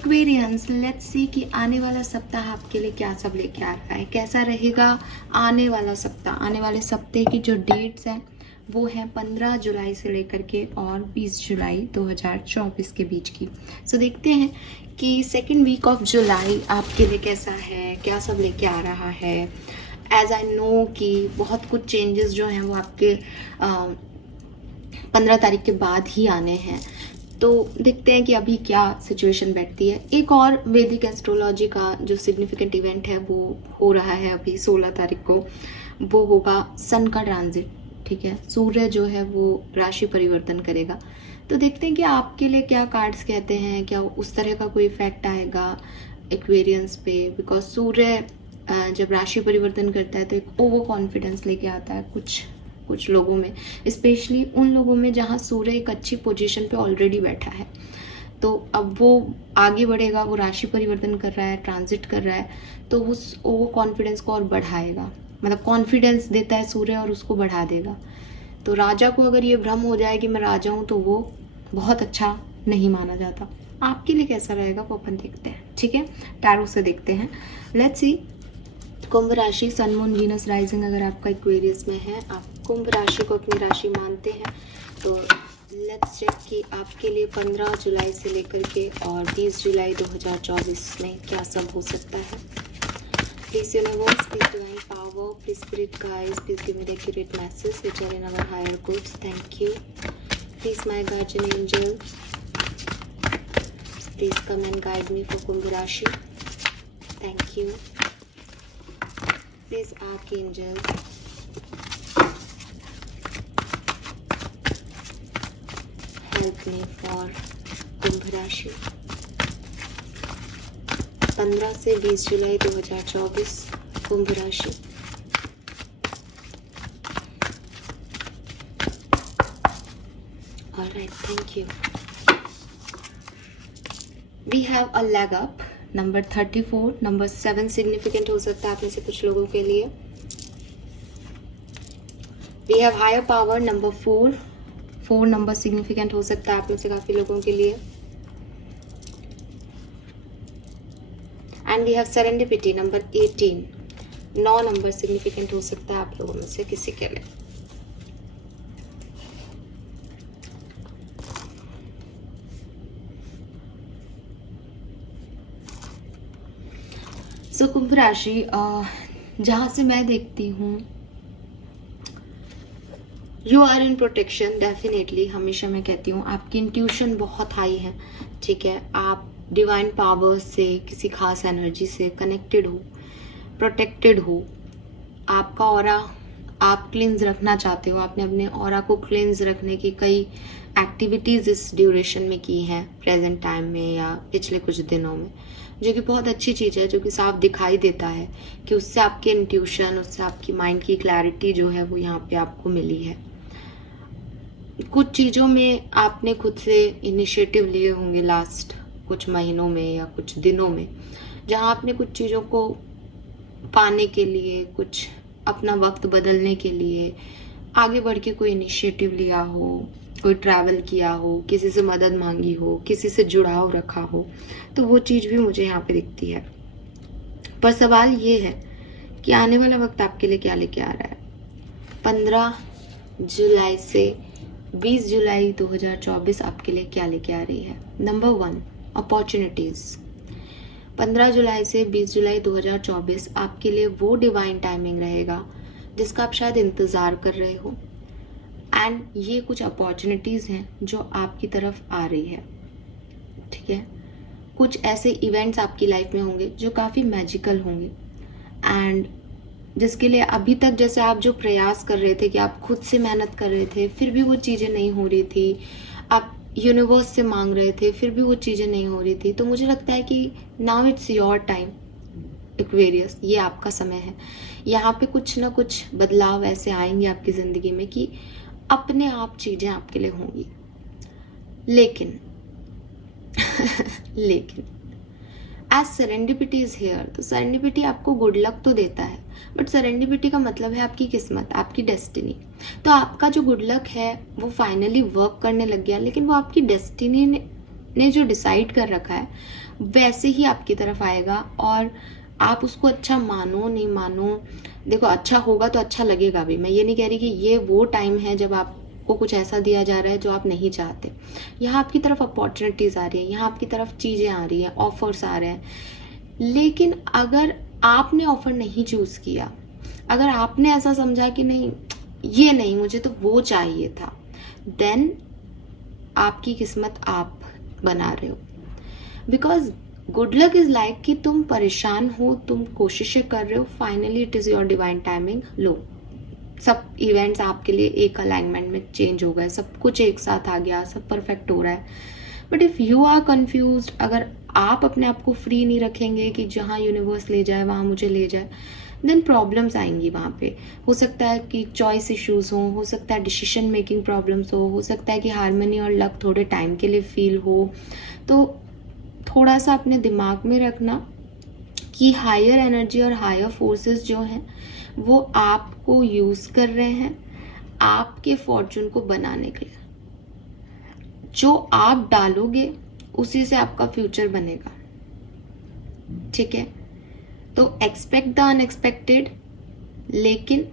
Aquarians, let's see कि आने वाला सप्ताह आपके लिए क्या सब लेके आ रहा है, कैसा रहेगा आने वाला सप्ताह। आने वाले सप्ताह की जो डेट्स हैं वो हैं 15 जुलाई से लेकर के और 20 जुलाई 2024 के बीच की। सो देखते हैं कि सेकेंड वीक ऑफ जुलाई आपके लिए कैसा है, क्या सब लेके आ रहा है। एज आई नो कि बहुत कुछ चेंजेस जो हैं वो आपके 15 तारीख के बाद ही आने हैं। तो देखते हैं कि अभी क्या सिचुएशन बैठती है। एक और वैदिक एस्ट्रोलॉजी का जो सिग्निफिकेंट इवेंट है वो हो रहा है अभी 16 तारीख को। वो होगा सन का ट्रांजिट, ठीक है। सूर्य जो है वो राशि परिवर्तन करेगा। तो देखते हैं कि आपके लिए क्या कार्ड्स कहते हैं, क्या उस तरह का कोई इफेक्ट आएगा एक्वेरियंस पे। बिकॉज सूर्य जब राशि परिवर्तन करता है तो एक ओवर कॉन्फिडेंस लेके आता है कुछ लोगों में, स्पेशली उन लोगों में जहाँ सूर्य एक अच्छी पोजीशन पे ऑलरेडी बैठा है। तो अब वो आगे बढ़ेगा, वो राशि परिवर्तन कर रहा है, ट्रांजिट कर रहा है, तो उस ओवर कॉन्फिडेंस को और बढ़ाएगा। मतलब कॉन्फिडेंस देता है सूर्य और उसको बढ़ा देगा। तो राजा को अगर ये भ्रम हो जाए कि मैं राजा हूँ तो वो बहुत अच्छा नहीं माना जाता। आपके लिए कैसा रहेगा वो अपन देखते हैं, ठीक है। टैरो से देखते हैं। लेट्स सी कुंभ राशि, सन मून वीनस राइजिंग अगर आपका एक्वेरियस में है, आप कुंभ राशि को अपनी राशि मानते हैं, तो लेट्स चेक कि आपके लिए 15 जुलाई से लेकर के और 20 जुलाई 2024 में क्या सब हो सकता है। Please universe, please divine power, please spirit guides, please give me the accurate message which are in our higher goods. Thank you. Please my guardian angel, please come and guide me for Kumbh rashi. Thank you. Please Archangel, help me for Kumbh rashi 15 से 20 जुलाई 2024 कुंभ राशि। Alright, thank you. We have a leg up. Number 34, number 7 significant हो सकता है आप में से कुछ लोगों के लिए। We have higher power, number 4 number significant हो सकता है आप में से काफी लोगों के लिए। And we have serendipity, number 18, 9 number significant हो सकता है आप लोगों में से किसी के लिए। सो कुंभ राशि, जहां से मैं देखती हूँ you are in protection definitely. हमेशा मैं कहती हूँ आपकी इंट्यूशन बहुत हाई है, ठीक है। आप डिवाइन पावर से, किसी खास एनर्जी से कनेक्टेड हो, प्रोटेक्टेड हो। आपका ऑरा आप क्लींस रखना चाहते हो। आपने अपने ऑरा को क्लींस रखने की कई एक्टिविटीज इस ड्यूरेशन में की हैं, प्रेजेंट टाइम में या पिछले कुछ दिनों में, जो कि बहुत अच्छी चीज़ है, जो कि साफ दिखाई देता है कि उससे आपके इंट्यूशन, उससे आपकी माइंड की क्लैरिटी जो है वो यहाँ पे आपको मिली है। कुछ चीज़ों में आपने खुद से इनिशिएटिव लिए होंगे लास्ट कुछ महीनों में या कुछ दिनों में, जहाँ आपने कुछ चीज़ों को पाने के लिए, कुछ अपना वक्त बदलने के लिए आगे बढ़ के कोई इनिशिएटिव लिया हो, कोई ट्रैवल किया हो, किसी से मदद मांगी हो, किसी से जुड़ाव रखा हो, तो वो चीज़ भी मुझे यहाँ पे दिखती है। पर सवाल ये है कि आने वाला वक्त आपके लिए क्या लेके आ रहा है। 15 जुलाई से 20 जुलाई 2024 आपके लिए क्या लेके आ रही है। Number 1, opportunities. 15 जुलाई से 20 जुलाई 2024 आपके लिए वो डिवाइन टाइमिंग रहेगा जिसका आप शायद इंतज़ार कर रहे हो। एंड ये कुछ अपॉर्चुनिटीज़ हैं जो आपकी तरफ आ रही है, ठीक है। कुछ ऐसे इवेंट्स आपकी लाइफ में होंगे जो काफ़ी मैजिकल होंगे, एंड जिसके लिए अभी तक जैसे आप जो प्रयास कर रहे थे कि आप खुद से मेहनत कर रहे थे फिर भी वो चीज़ें नहीं हो रही थी, आप यूनिवर्स से मांग रहे थे फिर भी वो चीज़ें नहीं हो रही थी, तो मुझे लगता है कि now it's your time Aquarius, ये आपका समय है। यहाँ पे कुछ ना कुछ बदलाव ऐसे आएंगे आपकी ज़िंदगी में कि अपने आप चीज़ें आपके लिए होंगी। लेकिन लेकिन एज सेरेंडिपिटी इज हेयर, तो सेरेंडिपिटी आपको गुड लक तो देता है, बट सेरेंडिपिटी का मतलब है आपकी किस्मत, आपकी डेस्टिनी। तो आपका जो गुड लक है वो फाइनली वर्क करने लग गया, लेकिन वो आपकी डेस्टिनी आपने जो डिसाइड कर रखा है वैसे ही आपकी तरफ आएगा। और आप उसको अच्छा मानो नहीं मानो, देखो अच्छा होगा तो अच्छा लगेगा भी। मैं ये नहीं कह रही कि ये वो टाइम है जब आपको कुछ ऐसा दिया जा रहा है जो आप नहीं चाहते। यहाँ आपकी तरफ अपॉर्चुनिटीज आ रही है, यहाँ आपकी तरफ चीजें आ रही है, ऑफर्स आ रहे हैं। लेकिन अगर आपने ऑफर नहीं चूज किया, अगर आपने ऐसा समझा कि नहीं ये नहीं, मुझे तो वो चाहिए था, देन आपकी किस्मत आप बना रहे हो। Because good luck is like कि तुम परेशान हो, तुम कोशिशें कर रहे हो, finally it is your divine timing. लो, सब इवेंट्स आपके लिए एक अलाइनमेंट में चेंज हो गए, सब कुछ एक साथ आ गया, सब परफेक्ट हो रहा है। But if you are confused, अगर आप अपने आप को फ्री नहीं रखेंगे कि जहाँ यूनिवर्स ले जाए वहाँ मुझे ले जाए, देन प्रॉब्लम्स आएंगी वहाँ पे। हो सकता है कि चॉइस इश्यूज हो सकता है डिसीजन मेकिंग प्रॉब्लम्स हो सकता है कि हार्मनी और लक थोड़े टाइम के लिए फील हो। तो थोड़ा सा अपने दिमाग में रखना कि हायर एनर्जी और हायर फोर्सेस जो हैं वो आपको यूज कर रहे हैं आपके फॉर्चून को बनाने के लिए। जो आप डालोगे उसी से आपका फ्यूचर बनेगा, ठीक है? तो एक्सपेक्ट द अनएक्सपेक्टेड, लेकिन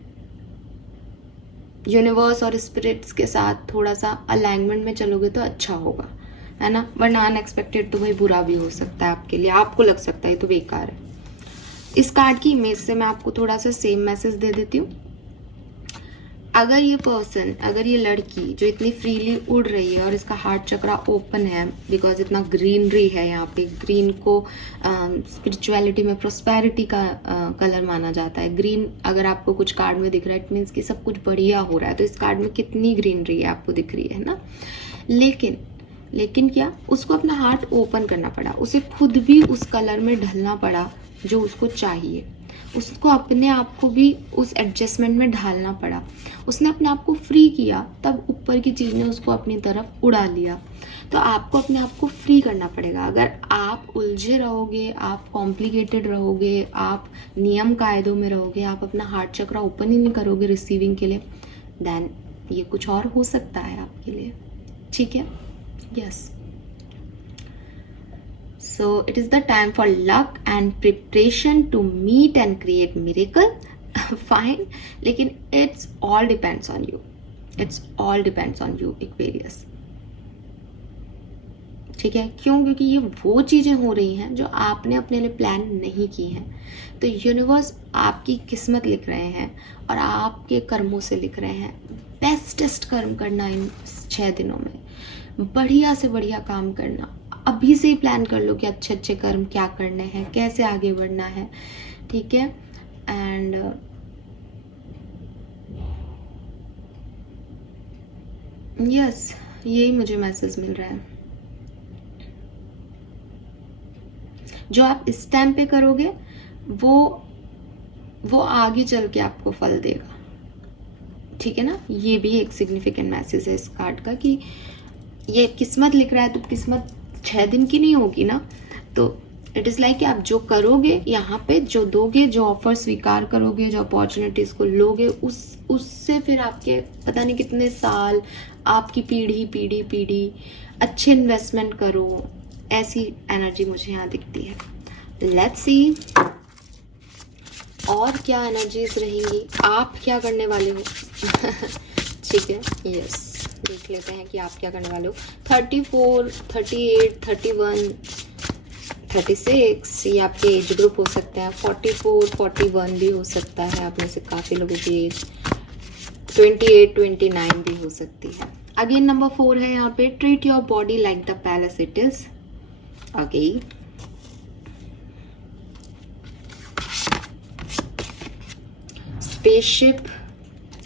यूनिवर्स और स्पिरिट्स के साथ थोड़ा सा अलाइनमेंट में चलोगे तो अच्छा होगा, है ना? वरना अनएक्सपेक्टेड तो भाई बुरा भी हो सकता है आपके लिए, आपको लग सकता है ये तो बेकार है। इस कार्ड की इमेज से मैं आपको थोड़ा सा सेम मैसेज दे देती हूँ। अगर ये पर्सन, अगर ये लड़की जो इतनी फ्रीली उड़ रही है और इसका हार्ट चक्रा ओपन है, बिकॉज इतना ग्रीनरी है यहाँ पे, ग्रीन को स्पिरिचुअलिटी में प्रोस्पेरिटी का कलर माना जाता है। ग्रीन अगर आपको कुछ कार्ड में दिख रहा है, इट मीन्स कि सब कुछ बढ़िया हो रहा है। तो इस कार्ड में कितनी ग्रीनरी है आपको दिख रही है ना। लेकिन क्या, उसको अपना हार्ट ओपन करना पड़ा, उसे खुद भी उस कलर में ढलना पड़ा जो उसको चाहिए, उसको अपने आप को भी उस एडजस्टमेंट में ढालना पड़ा। उसने अपने आप को फ्री किया, तब ऊपर की चीज ने उसको अपनी तरफ उड़ा लिया। तो आपको अपने आप को फ्री करना पड़ेगा। अगर आप उलझे रहोगे, आप कॉम्प्लिकेटेड रहोगे, आप नियम कायदों में रहोगे, आप अपना हार्ट चक्र ओपन ही नहीं करोगे रिसीविंग के लिए, देन ये कुछ और हो सकता है आपके लिए, ठीक है? Yes, so it is the time for luck and preparation to meet and create miracle. Fine, लेकिन it's all depends on you, it's all depends on you Aquarius, ठीक है? क्यों? क्योंकि ये वो चीजें हो रही हैं जो आपने अपने लिए प्लान नहीं की हैं। तो यूनिवर्स आपकी किस्मत लिख रहे हैं और आपके कर्मों से लिख रहे हैं बेस्टेस्ट कर्म करना इन 6 दिनों में, बढ़िया से बढ़िया काम करना। अभी से ही प्लान कर लो कि अच्छे अच्छे कर्म क्या करने हैं, कैसे आगे बढ़ना है, ठीक है? एंड यस, यही मुझे मैसेज मिल रहा है। जो आप इस टाइम पे करोगे वो आगे चल के आपको फल देगा, ठीक है ना? ये भी एक सिग्निफिकेंट मैसेज है इस कार्ड का कि ये किस्मत लिख रहा है, तो किस्मत 6 दिन की नहीं होगी ना। तो इट इज लाइक कि आप जो करोगे यहाँ पे, जो दोगे, जो ऑफर स्वीकार करोगे, जो अपॉर्चुनिटीज को लोगे, उससे फिर आपके पता नहीं कितने साल, आपकी पीढ़ी अच्छे इन्वेस्टमेंट करो, ऐसी एनर्जी मुझे यहाँ दिखती है। लेट्स सी और क्या एनर्जीज रहेंगी, आप क्या करने वाले हो। ठीक है, यस, देख लेते हैं कि आप क्या करने वाले हो। 34, 38, 31, 36 ये आपके एज ग्रुप हो सकते हैं। 44, 41 भी हो सकता है, आप में से काफी लोगों की एज 28, 29 भी हो सकती है। अगेन नंबर 4 है यहाँ पे, treat your body like the palace it is. Again spaceship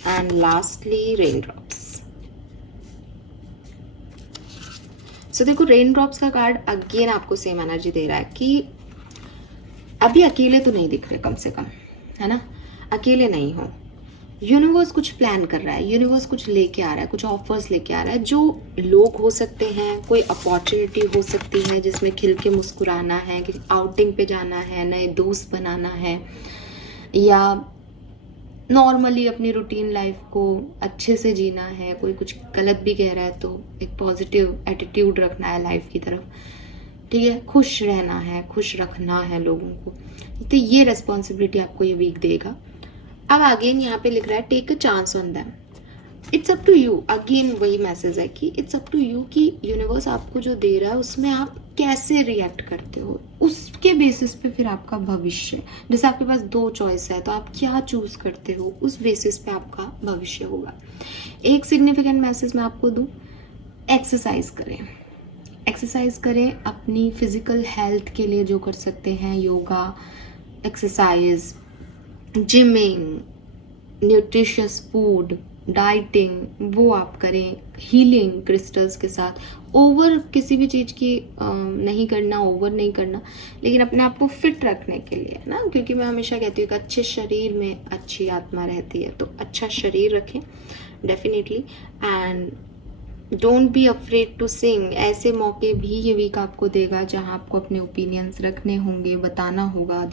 and lastly raindrops. So देखो, रेनड्रॉप्स का कार्ड अगेन आपको सेम एनर्जी दे रहा है कि अभी अकेले तो नहीं दिख रहे, कम से कम, है ना? अकेले नहीं हो। यूनिवर्स कुछ प्लान कर रहा है, यूनिवर्स कुछ लेके आ रहा है, कुछ ऑफर्स लेके आ रहा है। जो लोग हो सकते हैं, कोई अपॉर्चुनिटी हो सकती है जिसमें खिल के मुस्कुराना है, कि आउटिंग पे जाना है, नए दोस्त बनाना है, या नॉर्मली अपनी रूटीन लाइफ को अच्छे से जीना है, कोई कुछ गलत भी कह रहा है तो एक पॉजिटिव एटीट्यूड रखना है लाइफ की तरफ, ठीक है, खुश रहना है, खुश रखना है लोगों को, तो ये रेस्पॉन्सिबिलिटी आपको ये वीक देगा। अब अगेन यहाँ पे लिख रहा है take a chance on them, it's up to you. Again वही मैसेज है कि इट्स अप टू यू, कि यूनिवर्स आपको जो दे रहा है उसमें आप कैसे रिएक्ट करते हो, उसके बेसिस पे फिर आपका भविष्य, जैसे आपके पास 2 चॉइस है तो आप क्या चूज करते हो, उस बेसिस पे आपका भविष्य होगा। एक सिग्निफिकेंट मैसेज मैं आपको दूं, एक्सरसाइज करें, एक्सरसाइज करें अपनी फिजिकल हेल्थ के लिए, जो कर सकते हैं yoga, exercise, gymming, nutritious food, dieting, वो आप करें, हीलिंग क्रिस्टल्स के साथ। ओवर किसी भी चीज़ की नहीं करना, ओवर नहीं करना, लेकिन अपने आप को फिट रखने के लिए ना, क्योंकि मैं हमेशा कहती हूँ कि अच्छे शरीर में अच्छी आत्मा रहती है, तो अच्छा शरीर रखें definitely. And don't be afraid to sing, ऐसे मौके भी ये वीक आपको देगा जहाँ आपको अपने ओपिनियंस रखने होंगे, बताना होगा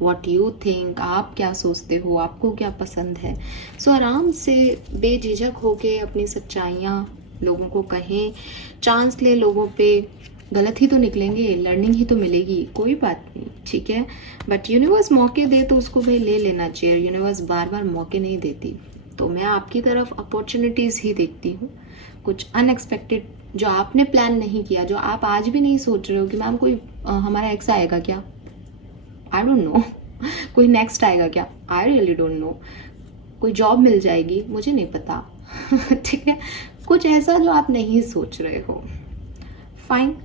व्हाट यू थिंक, आप क्या सोचते हो, आपको क्या पसंद है। सो आराम से बेझिझक होके अपनी सच्चाइयाँ लोगों को कहें, चांस ले लोगों पे, गलत ही तो निकलेंगे, लर्निंग ही तो मिलेगी, कोई बात नहीं, ठीक है। बट यूनिवर्स मौके दे तो उसको भाई ले लेना चाहिए, यूनिवर्स बार बार मौके नहीं देती, तो मैं आपकी तरफ अपॉर्चुनिटीज़ ही देखती हूँ, कुछ अनएक्सपेक्टेड जो आपने प्लान नहीं किया, जो आप आज भी नहीं सोच रहे हो कि मैम कोई हमारा एक्स आएगा क्या, आई डोंट नो, कोई नेक्स्ट आएगा क्या, आई रियली डोंट नो, कोई जॉब मिल जाएगी, मुझे नहीं पता ठीक है, कुछ ऐसा जो आप नहीं सोच रहे हो। फाइन,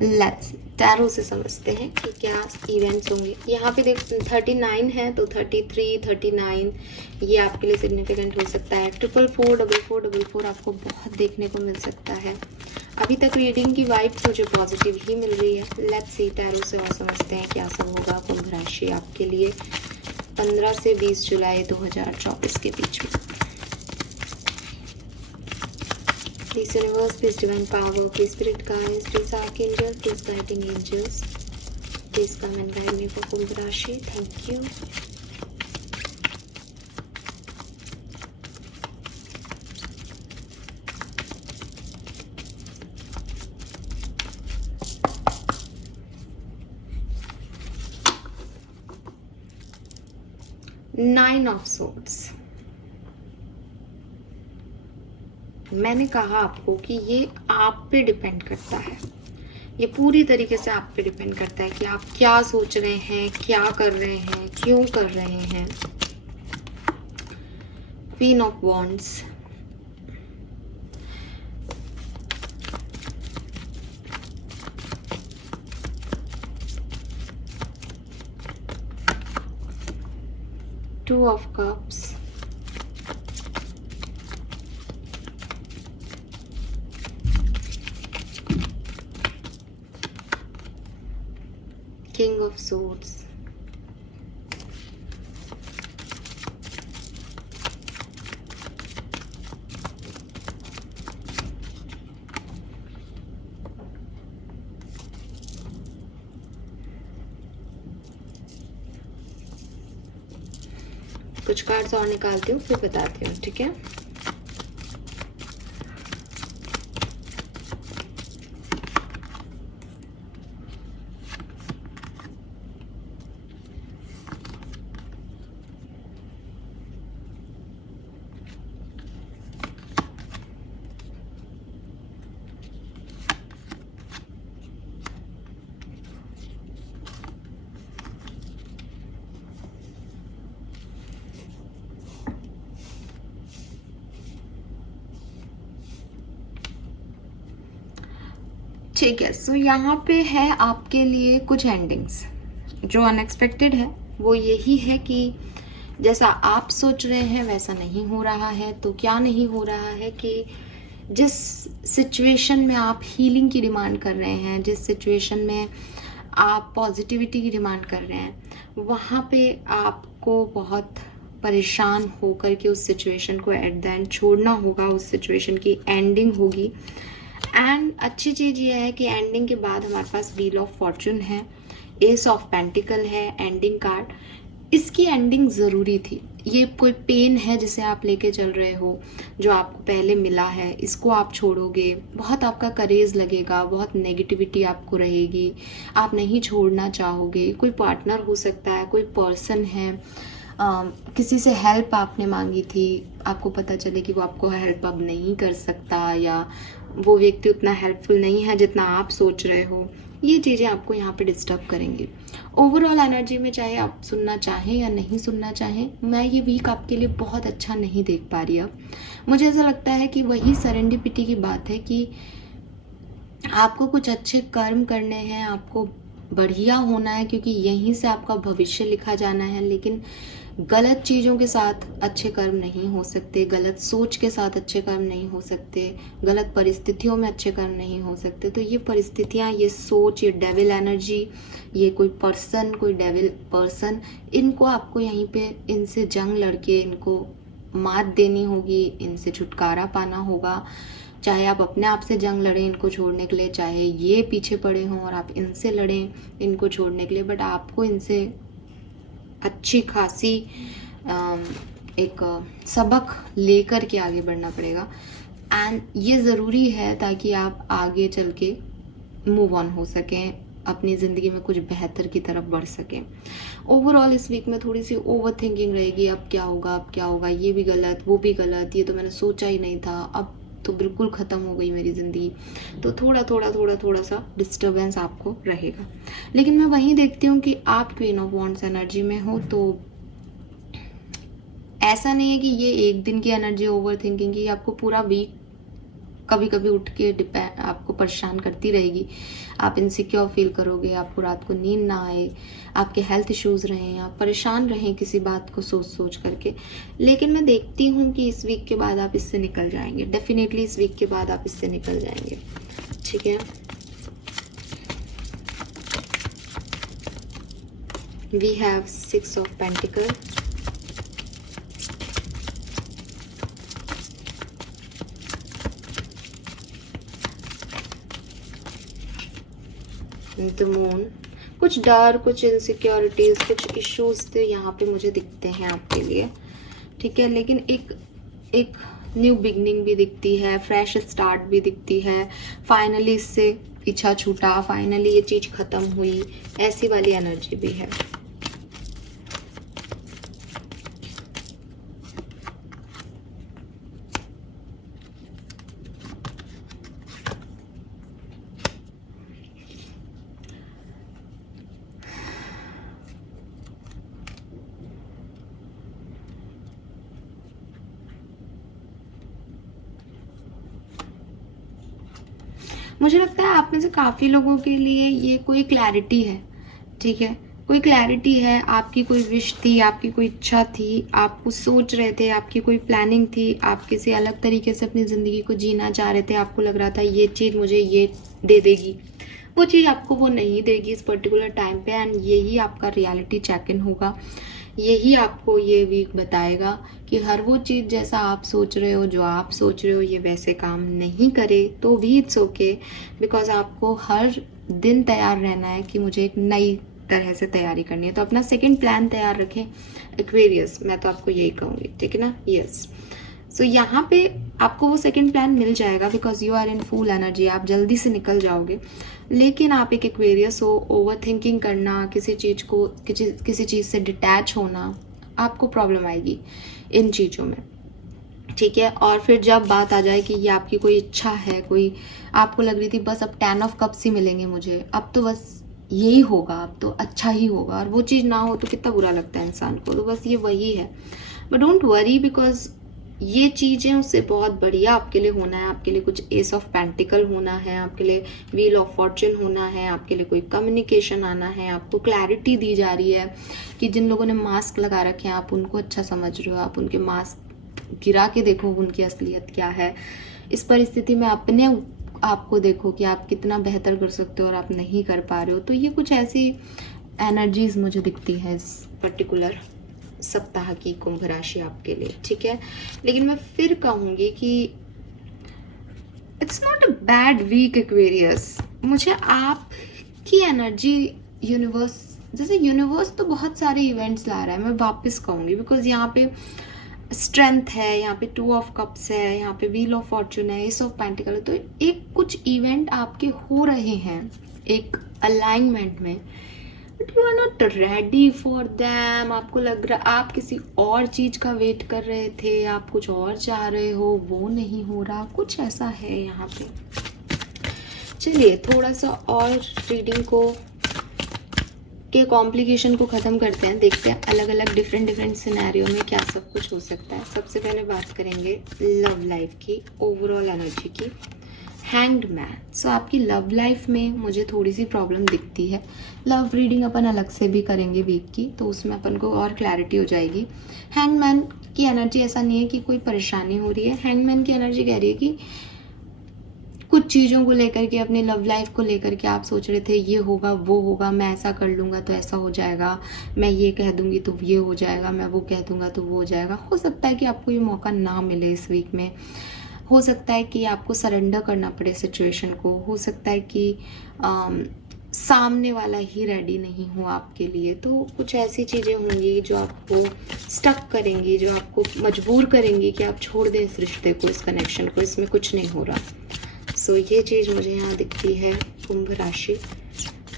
लेट्स टैरो से समझते हैं कि क्या इवेंट्स होंगे। यहाँ पे देख 39 है तो 33, 39 ये आपके लिए सिग्निफिकेंट हो सकता है। 444, 4444 आपको बहुत देखने को मिल सकता है। अभी तक रीडिंग की वाइब्स मुझे पॉजिटिव ही मिल रही है। लेट्स सी टैरो से और समझते हैं क्या सब होगा कुंभ राशि आपके लिए 15 से 20 जुलाई 2024 के बीच में। Please universe, please divine power, please spirit guides, please archangels, please guiding angels, please come and guide me for Kumbh Rashi. Thank you. Nine of Swords. मैंने कहा आपको कि ये आप पे डिपेंड करता है, ये पूरी तरीके से आप पे डिपेंड करता है कि आप क्या सोच रहे हैं, क्या कर रहे हैं, क्यों कर रहे हैं। Queen of wands, two of cups, King of Swords, कुछ कार्ड्स और निकालती हूँ फिर बताती हूँ, ठीक है। ठीक है, सो यहाँ पे है आपके लिए कुछ एंडिंग्स जो अनएक्सपेक्टेड है। वो यही है कि जैसा आप सोच रहे हैं वैसा नहीं हो रहा है। तो क्या नहीं हो रहा है कि जिस सिचुएशन में आप हीलिंग की डिमांड कर रहे हैं, जिस सिचुएशन में आप पॉजिटिविटी की डिमांड कर रहे हैं, वहाँ पे आपको बहुत परेशान होकर के उस सिचुएशन को एट द एंड छोड़ना होगा। उस सिचुएशन की एंडिंग होगी। एंड अच्छी चीज़ ये है कि एंडिंग के बाद हमारे पास व्हील ऑफ फॉर्चून है, एस ऑफ पेंटिकल है, एंडिंग कार्ड। इसकी एंडिंग ज़रूरी थी। ये कोई पेन है जिसे आप लेके चल रहे हो, जो आपको पहले मिला है, इसको आप छोड़ोगे, बहुत आपका करेज लगेगा, बहुत नेगेटिविटी आपको रहेगी, आप नहीं छोड़ना चाहोगे। कोई पार्टनर हो सकता है, कोई पर्सन है, किसी से हेल्प आपने मांगी थी, आपको पता चले कि वो आपको हेल्प अब नहीं कर सकता, या वो व्यक्ति उतना हेल्पफुल नहीं है जितना आप सोच रहे हो। ये चीज़ें आपको यहाँ पे डिस्टर्ब करेंगी। ओवरऑल एनर्जी में चाहे आप सुनना चाहें या नहीं सुनना चाहें, मैं ये वीक आपके लिए बहुत अच्छा नहीं देख पा रही अब। मुझे ऐसा लगता है कि वही सेरेंडिपिटी की बात है कि आपको कुछ अच्छे कर्म करने हैं, आपको बढ़िया होना है, क्योंकि यहीं से आपका भविष्य लिखा जाना है। लेकिन गलत चीज़ों के साथ अच्छे कर्म नहीं हो सकते, गलत सोच के साथ अच्छे कर्म नहीं हो सकते, गलत परिस्थितियों में अच्छे कर्म नहीं हो सकते। तो ये परिस्थितियाँ, ये सोच, ये डेविल एनर्जी, ये कोई पर्सन, कोई डेविल पर्सन, इनको आपको यहीं पे इनसे जंग लड़के इनको मात देनी होगी, इनसे छुटकारा पाना होगा। चाहे आप अपने आप से जंग लड़ें इनको छोड़ने के लिए, चाहे ये पीछे पड़े हों और आप इनसे लड़ें इनको छोड़ने के लिए, बट आपको इनसे अच्छी खासी एक सबक लेकर के आगे बढ़ना पड़ेगा। एंड ये ज़रूरी है ताकि आप आगे चल के मूव ऑन हो सकें, अपनी ज़िंदगी में कुछ बेहतर की तरफ बढ़ सकें। ओवरऑल इस वीक में थोड़ी सी ओवर थिंकिंग रहेगी, अब क्या होगा, अब क्या होगा, ये भी गलत, वो भी गलत, ये तो मैंने सोचा ही नहीं था, अब तो बिल्कुल ख़त्म हो गई मेरी ज़िंदगी। तो थोड़ा सा डिस्टर्बेंस आपको रहेगा। लेकिन मैं वहीं देखती हूँ कि आप क्वीन ऑफ वॉन्ड्स एनर्जी में हो, तो ऐसा नहीं है कि ये एक दिन की एनर्जी ओवर थिंकिंग की, आपको पूरा वीक कभी कभी उठ के आपको परेशान करती रहेगी। आप इनसिक्योर फील करोगे, आपको रात को नींद ना आए, आपके हेल्थ इश्यूज रहें, आप परेशान रहें किसी बात को सोच सोच करके। लेकिन मैं देखती हूँ कि इस वीक के बाद आप इससे निकल जाएंगे। डेफिनेटली इस वीक के बाद आप इससे निकल जाएंगे। ठीक है, we have 6 of pentacle, the moon. कुछ डर, कुछ इनसिक्योरिटीज, कुछ इश्यूज तो यहाँ पे मुझे दिखते हैं आपके लिए। ठीक है, लेकिन एक न्यू बिगनिंग भी दिखती है, फ्रेश स्टार्ट भी दिखती है। फाइनली इससे पीछा छूटा, फाइनली ये चीज खत्म हुई, ऐसी वाली एनर्जी भी है। मुझे लगता है आप में से काफ़ी लोगों के लिए ये कोई क्लैरिटी है। ठीक है, कोई क्लैरिटी है, आपकी कोई विश थी, आपकी कोई इच्छा थी, आप कुछ सोच रहे थे, आपकी कोई प्लानिंग थी, आप किसी अलग तरीके से अपनी ज़िंदगी को जीना चाह रहे थे, आपको लग रहा था ये चीज़ मुझे ये दे देगी, वो चीज़ आपको वो नहीं देगी इस पर्टिकुलर टाइम पे। एंड यही आपका रियलिटी चेक इन होगा, यही आपको ये वीक बताएगा कि हर वो चीज़ जैसा आप सोच रहे हो, जो आप सोच रहे हो ये वैसे काम नहीं करे तो भी इट्स ओके, बिकॉज आपको हर दिन तैयार रहना है कि मुझे एक नई तरह से तैयारी करनी है। तो अपना सेकंड प्लान तैयार रखें एक्वेरियस, मैं तो आपको यही कहूँगी। ठीक है ना, यस। सो यहाँ पे आपको वो सेकंड प्लान मिल जाएगा because you are in full energy, आप जल्दी से निकल जाओगे। लेकिन आप एक एक्वेरियस हो, ओवर थिंकिंग करना, किसी चीज़ को किसी चीज़ से डिटैच होना, आपको प्रॉब्लम आएगी इन चीज़ों में। ठीक है, और फिर जब बात आ जाए कि ये आपकी कोई इच्छा है, कोई आपको लग रही थी बस अब 10 ऑफ कप्स ही मिलेंगे मुझे, अब तो बस यही होगा, अब तो अच्छा ही होगा, और वो चीज़ ना हो तो कितना बुरा लगता है इंसान को। तो बस ये वही है, बट डोंट वरी बिकॉज ये चीज़ें उससे बहुत बढ़िया आपके लिए होना है। आपके लिए कुछ एस ऑफ पेंटिकल होना है, आपके लिए व्हील ऑफ फॉर्चून होना है, आपके लिए कोई कम्युनिकेशन आना है, आपको क्लैरिटी दी जा रही है कि जिन लोगों ने मास्क लगा रखे हैं आप उनको अच्छा समझ रहे हो, आप उनके मास्क गिरा के देखो उनकी असलियत क्या है। इस परिस्थिति में अपने आपको देखो कि आप कितना बेहतर कर सकते हो और आप नहीं कर पा रहे हो। तो ये कुछ ऐसी एनर्जीज मुझे दिखती है इस पर्टिकुलर सप्ताह की कुंभ राशि आपके लिए। ठीक है, लेकिन मैं फिर कहूंगी कि it's not a bad week Aquarius. मुझे आपकी एनर्जी यूनिवर्स जैसे यूनिवर्स तो बहुत सारे इवेंट्स ला रहा है, मैं वापस कहूँगी, बिकॉज यहाँ पे स्ट्रेंथ है, यहाँ पे 2 ऑफ कप्स है, यहाँ पे व्हील ऑफ फॉर्चून है, एस ऑफ पेंटिकल है। तो एक कुछ इवेंट आपके हो रहे हैं एक अलाइनमेंट में, but you are not ready for them. आपको लग रहा आप किसी और चीज़ का वेट कर रहे थे, आप कुछ और चाह रहे हो, वो नहीं हो रहा, कुछ ऐसा है यहाँ पे। चलिए थोड़ा सा और रीडिंग को के कॉम्प्लिकेशन को ख़त्म करते हैं, देखते हैं अलग अलग डिफरेंट सिनेरियो में क्या सब कुछ हो सकता है। सबसे पहले बात करेंगे लव लाइफ की, ओवरऑल एनर्जी की। Hanged man. सो आपकी लव लाइफ में मुझे थोड़ी सी प्रॉब्लम दिखती है। लव रीडिंग अपन अलग से भी करेंगे वीक की, तो उसमें अपन को और क्लैरिटी हो जाएगी। हैंग्ड मैन की एनर्जी ऐसा नहीं है कि कोई परेशानी हो रही है। हैंग्ड मैन की एनर्जी कह रही है कि कुछ चीज़ों को लेकर के, अपनी लव लाइफ को लेकर के आप सोच रहे थे ये होगा वो होगा, मैं ऐसा कर लूँगा तो ऐसा हो जाएगा, मैं ये कह दूँगी तो ये हो जाएगा, मैं वो कह दूँगा तो वो हो जाएगा। हो सकता है कि आपको ये मौका ना मिले इस वीक में। हो सकता है कि आपको सरेंडर करना पड़े सिचुएशन को। हो सकता है कि सामने वाला ही रेडी नहीं हो आपके लिए। तो कुछ ऐसी चीज़ें होंगी जो आपको स्टक करेंगी, जो आपको मजबूर करेंगी कि आप छोड़ दें इस रिश्ते को, इस कनेक्शन को, इसमें कुछ नहीं हो रहा। सो ये चीज़ मुझे यहाँ दिखती है कुंभ राशि।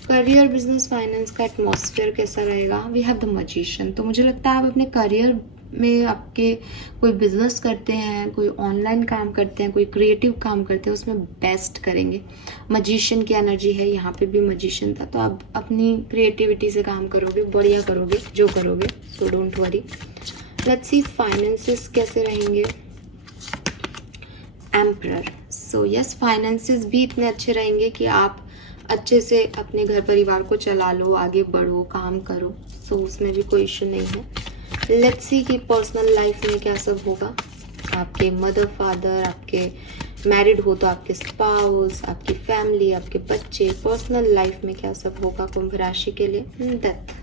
करियर, बिजनेस, फाइनेंस का एटमॉस्फेयर कैसा रहेगा? We have the magician. तो मुझे लगता है आप अपने करियर में, आपके कोई बिजनेस करते हैं, कोई ऑनलाइन काम करते हैं, कोई क्रिएटिव काम करते हैं, उसमें बेस्ट करेंगे। मैजिशियन की एनर्जी है, यहाँ पे भी मैजिशियन था। तो आप अपनी क्रिएटिविटी से काम करोगे, बढ़िया करोगे जो करोगे। So don't worry. Let's see finances कैसे रहेंगे। एम्परर। सो यस, फाइनेंसेस भी इतने अच्छे रहेंगे कि आप अच्छे से अपने घर परिवार को चला लो, आगे बढ़ो, काम करो। सो उसमें भी कोई इशू नहीं है। लेट्स सी कि पर्सनल लाइफ में क्या सब होगा। आपके मदर फादर, आपके मैरिड हो तो आपके स्पाउस, आपकी फैमिली, आपके बच्चे, पर्सनल लाइफ में क्या सब होगा कुंभ राशि के लिए। डेथ।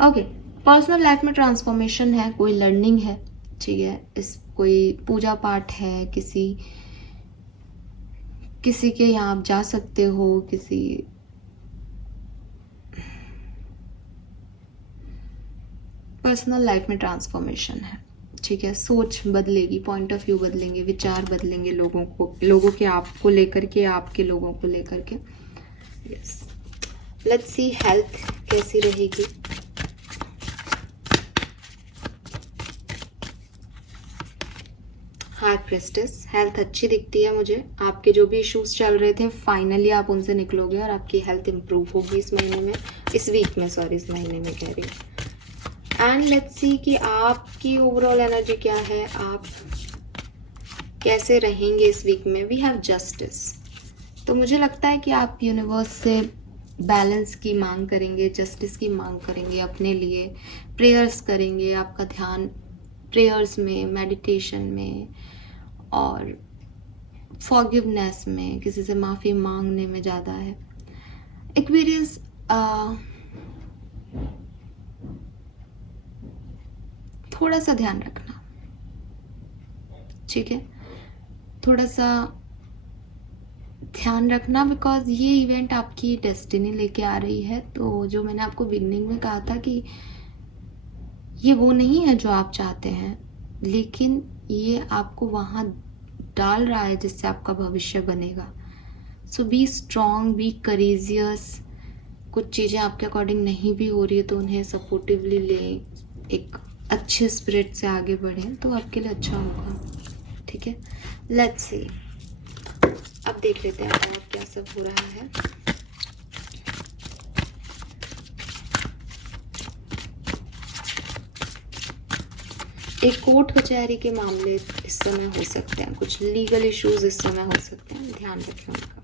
ओके, पर्सनल लाइफ में ट्रांसफॉर्मेशन है, कोई लर्निंग है, ठीक है। इस कोई पूजा पाठ है, किसी के यहाँ आप जा सकते हो, किसी पर्सनल लाइफ में ट्रांसफॉर्मेशन है, ठीक है। सोच बदलेगी, पॉइंट ऑफ व्यू बदलेंगे, विचार बदलेंगे लोगों के आपको लेकर के, आपके लोगों को लेकर के। यस। लेट्स सी हेल्थ कैसी रहेगी। High prestige. हेल्थ अच्छी दिखती है मुझे। आपके जो भी इश्यूज चल रहे थे, फाइनली आप उनसे निकलोगे और आपकी हेल्थ इंप्रूव होगी इस महीने में, इस वीक में, सॉरी इस महीने में कह रही हूँ। एंड लेट्स सी कि आपकी ओवरऑल एनर्जी क्या है, आप कैसे रहेंगे इस वीक में। We have justice. तो मुझे लगता है कि आप यूनिवर्स से बैलेंस की मांग करेंगे, जस्टिस की मांग करेंगे अपने लिए, प्रेयर्स करेंगे। आपका ध्यान प्रेयर्स में, मेडिटेशन में और फॉरगिवनेस में, किसी से माफ़ी मांगने में ज़्यादा है। एक्वेरियस, थोड़ा सा ध्यान रखना, ठीक है, थोड़ा सा ध्यान रखना, बिकॉज ये इवेंट आपकी डेस्टिनी लेके आ रही है। तो जो मैंने आपको बिगनिंग में कहा था कि ये वो नहीं है जो आप चाहते हैं, लेकिन ये आपको वहाँ डाल रहा है जिससे आपका भविष्य बनेगा। सो बी स्ट्रॉन्ग, बी करेजियस। कुछ चीज़ें आपके अकॉर्डिंग नहीं भी हो रही है तो उन्हें सपोर्टिवली लें, एक अच्छे स्पिरिट से आगे बढ़ें, तो आपके लिए अच्छा होगा, ठीक है। लेट्स सी, अब देख लेते हैं और क्या सब हो रहा है। एक कोर्ट कचहरी के मामले इस समय हो सकते हैं, कुछ लीगल इश्यूज इस समय हो सकते हैं, ध्यान रखें उनका।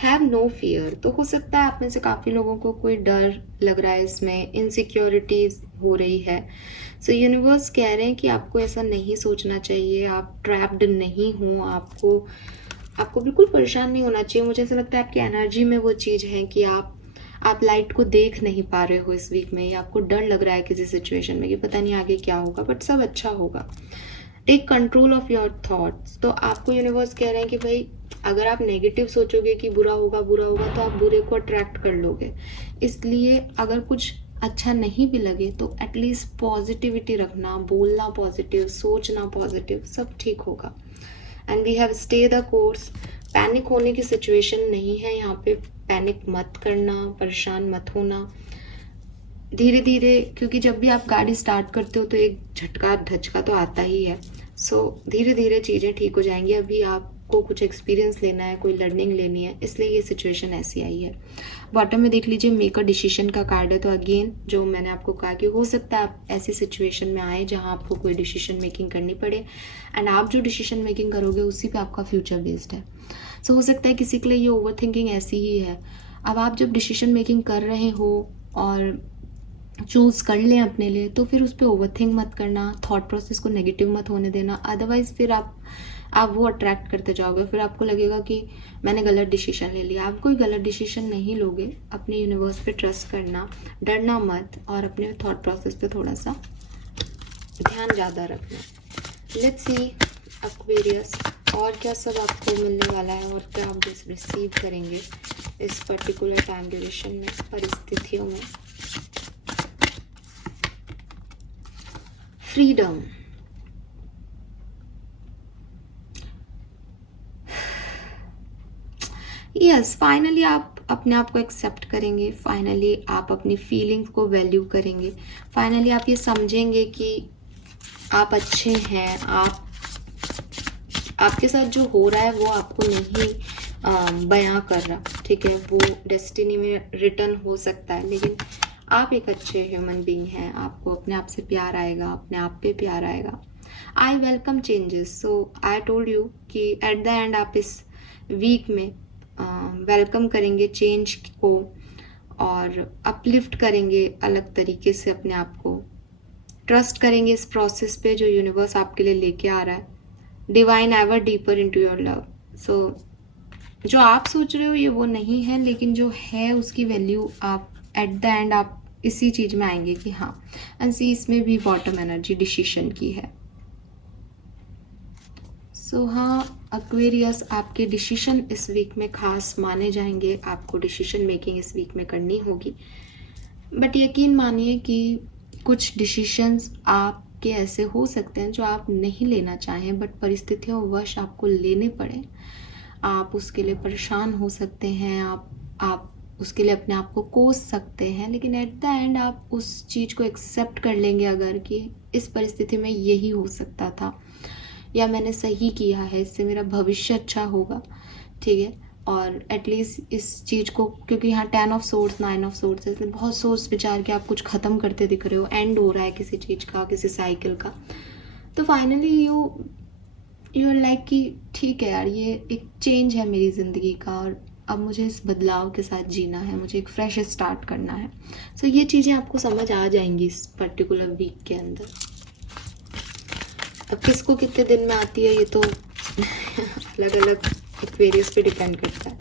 Have no fear. तो हो सकता है आप में से काफ़ी लोगों को कोई डर लग रहा है, इसमें इनसिक्योरिटीज हो रही है। सो यूनिवर्स कह रहे हैं कि आपको ऐसा नहीं सोचना चाहिए, आप ट्रैप्ड नहीं हो, आपको बिल्कुल परेशान नहीं होना चाहिए। मुझे ऐसा लगता है आपकी एनर्जी में वो चीज़ है कि आप आप लाइट को देख नहीं पा रहे हो इस वीक में, या आपको डर लग रहा है किसी सिचुएशन में कि पता नहीं आगे क्या होगा, बट सब अच्छा होगा। Take control of your thoughts. तो आपको यूनिवर्स कह रहे हैं कि भाई अगर आप नेगेटिव सोचोगे कि बुरा होगा तो आप बुरे को अट्रैक्ट कर लोगे। इसलिए अगर कुछ अच्छा नहीं भी लगे तो एटलीस्ट पॉजिटिविटी रखना, बोलना पॉजिटिव, सोचना पॉजिटिव, सब ठीक होगा। And we have stay the course. Panic होने की सिचुएशन नहीं है यहाँ पे, पैनिक मत करना, परेशान मत होना। धीरे धीरे, क्योंकि जब भी आप गाड़ी स्टार्ट करते हो तो एक झटका धचका तो आता ही है। सो धीरे धीरे चीज़ें ठीक हो जाएंगी। अभी आपको कुछ एक्सपीरियंस लेना है, कोई लर्निंग लेनी है, इसलिए ये सिचुएशन ऐसी आई है। बॉटम में देख लीजिए मेक अ डिसीजन का कार्ड है। तो अगेन जो मैंने आपको कहा कि हो सकता है आप ऐसी सिचुएशन में आए जहाँ आपको कोई डिसीजन मेकिंग करनी पड़े, एंड आप जो डिसीजन मेकिंग करोगे उसी पे आपका फ्यूचर बेस्ड है। सो हो सकता है किसी के लिए ये ओवर थिंकिंग ऐसी ही है। अब आप जब डिसीजन मेकिंग कर रहे हो और चूज़ कर लें अपने लिए, तो फिर उस पर ओवरथिंक मत करना, थॉट प्रोसेस को नेगेटिव मत होने देना। अदरवाइज फिर आप वो अट्रैक्ट करते जाओगे, फिर आपको लगेगा कि मैंने गलत डिसीजन ले लिया। आप कोई गलत डिसीजन नहीं लोगे। अपने यूनिवर्स पे ट्रस्ट करना, डरना मत, और अपने थॉट प्रोसेस पे थोड़ा सा ध्यान ज़्यादा रखना। लेट्स सी एक्वेरियस, और क्या सब आपको मिलने वाला है और क्या आप रिसीव करेंगे इस पर्टिकुलर टाइम ड्यूरेशन में, परिस्थितियों में। फ्रीडम, यस, फाइनली आप अपने आप को एक्सेप्ट करेंगे। फाइनली आप अपनी फीलिंग्स को वैल्यू करेंगे। फाइनली आप ये समझेंगे कि आप अच्छे हैं। आपके साथ जो हो रहा है वो आपको नहीं बयां कर रहा, ठीक है, वो डेस्टिनी में रिटर्न हो सकता है, लेकिन आप एक अच्छे ह्यूमन बीइंग हैं। आपको अपने आप से प्यार आएगा, अपने आप पे प्यार आएगा। I welcome changes. So I told you कि एट द एंड आप इस वीक में वेलकम करेंगे चेंज को, और अपलिफ्ट करेंगे अलग तरीके से अपने आप को। ट्रस्ट करेंगे इस प्रोसेस पे जो यूनिवर्स आपके लिए लेके आ रहा है। Divine ever deeper into your love. So जो आप सोच रहे हो ये वो नहीं है, लेकिन जो है उसकी वैल्यू आप एट द एंड आप इसी चीज में आएंगे कि हाँ, अंसी इसमें भी बॉटम एनर्जी डिसीजन की है। सो हाँ एक्वेरियस, आपके डिसीजन इस वीक में खास माने जाएंगे। आपको डिसीजन मेकिंग इस वीक में करनी होगी, बट यकीन मानिए कि कुछ डिसीजंस आपके ऐसे हो सकते हैं जो आप नहीं लेना चाहें, बट परिस्थितियों वश आपको लेने पड़े। आप उसके लिए परेशान हो सकते हैं, आप उसके लिए अपने आप को कोस सकते हैं, लेकिन एट द एंड आप उस चीज़ को एक्सेप्ट कर लेंगे अगर कि इस परिस्थिति में यही हो सकता था, या मैंने सही किया है, इससे मेरा भविष्य अच्छा होगा, ठीक है। और एटलीस्ट इस चीज़ को, क्योंकि यहाँ 10 ऑफ सोर्स 9 ऑफ सोर्स है, इसलिए बहुत सोच विचार के आप कुछ ख़त्म करते दिख रहे हो, एंड हो रहा है किसी चीज़ का, किसी साइकिल का। तो फाइनली यू आर लाइक कि ठीक है यार, ये एक चेंज है मेरी ज़िंदगी का, और अब मुझे इस बदलाव के साथ जीना है, मुझे एक फ्रेश स्टार्ट करना है। सो ये चीज़ें आपको समझ आ जाएंगी इस पर्टिकुलर वीक के अंदर। अब किसको कितने दिन में आती है ये तो अलग अलग एक्वेरियस पे डिपेंड करता है।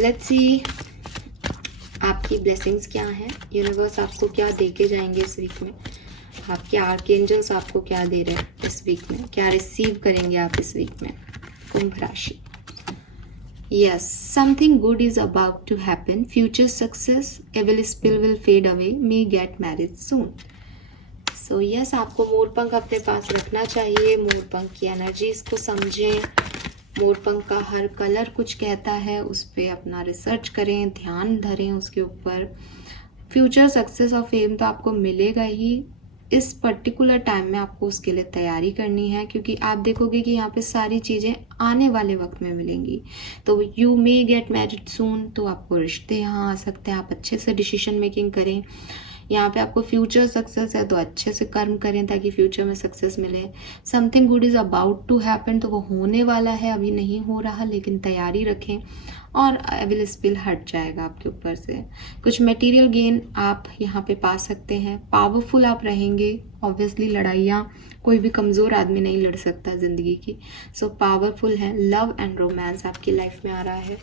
लेट्स सी आपकी ब्लेसिंग्स क्या हैं, यूनिवर्स आपको क्या दे के जाएंगे इस वीक में, आपके आर्कएंजल्स आपको क्या दे रहे हैं इस वीक में, क्या रिसीव करेंगे आप इस वीक में। कुंभ राशि, yes, something good is about to happen, future success, evil spill will fade away, may get married soon. So yes, आपको मोरपंख अपने पास रखना चाहिए। मोरपंख की एनर्जीज को समझें, मोरपंख का हर कलर कुछ कहता है, उस पर अपना रिसर्च करें, ध्यान धरें उसके ऊपर। फ्यूचर सक्सेस और फेम तो आपको मिलेगा ही, इस पर्टिकुलर टाइम में आपको उसके लिए तैयारी करनी है, क्योंकि आप देखोगे कि यहाँ पे सारी चीज़ें आने वाले वक्त में मिलेंगी। तो यू मे गेट मैरिड सून, तो आपको रिश्ते यहाँ आ सकते हैं। आप अच्छे से डिसीजन मेकिंग करें। यहाँ पे आपको फ्यूचर सक्सेस है तो अच्छे से कर्म करें ताकि फ्यूचर में सक्सेस मिले। Something good is about to happen, तो वो होने वाला है, अभी नहीं हो रहा, लेकिन तैयारी रखें, और एविल स्पिल हट जाएगा आपके ऊपर से। कुछ मटेरियल गेन आप यहाँ पे पा सकते हैं। पावरफुल आप रहेंगे। ऑब्वियसली लड़ाइयाँ कोई भी कमज़ोर आदमी नहीं लड़ सकता ज़िंदगी की। सो पावरफुल है। लव एंड रोमांस आपकी लाइफ में आ रहा है।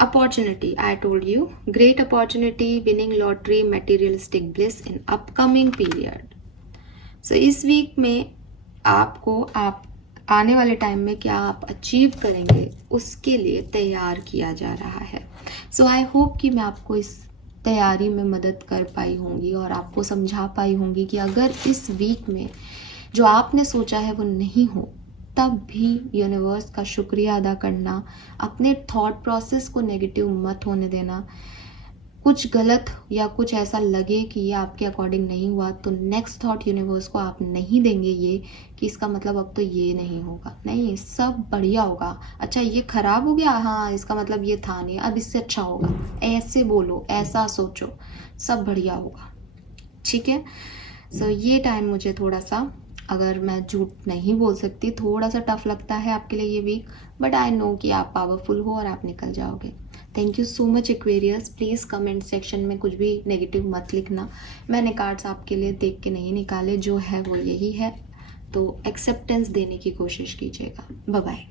Opportunity, I told you, great opportunity, winning lottery, materialistic bliss in upcoming period. So इस वीक में आपको आप आने वाले टाइम में क्या आप अचीव करेंगे उसके लिए तैयार किया जा रहा है. सो आई होप कि मैं आपको इस तैयारी में मदद कर पाई होंगी और आपको समझा पाई होंगी कि अगर इस वीक में जो आपने सोचा है वो नहीं हो, तब भी यूनिवर्स का शुक्रिया अदा करना, अपने थॉट प्रोसेस को नेगेटिव मत होने देना. कुछ गलत या कुछ ऐसा लगे कि ये आपके अकॉर्डिंग नहीं हुआ तो नेक्स्ट थॉट यूनिवर्स को आप नहीं देंगे ये कि इसका मतलब अब तो ये नहीं होगा. नहीं, सब बढ़िया होगा. अच्छा ये खराब हो गया, हाँ इसका मतलब ये था नहीं, अब इससे अच्छा होगा. ऐसे बोलो, ऐसा सोचो, सब बढ़िया होगा. ठीक है. सो ये टाइम मुझे थोड़ा सा, अगर मैं झूठ नहीं बोल सकती, थोड़ा सा टफ लगता है आपके लिए ये वीक, बट आई नो कि आप पावरफुल हो और आप निकल जाओगे. Thank you so much Aquarius. Please comment section में कुछ भी नेगेटिव मत लिखना. मैंने कार्ड्स आपके लिए देख के नहीं निकाले, जो है वो यही है. तो एक्सेप्टेंस देने की कोशिश कीजिएगा. Bye bye.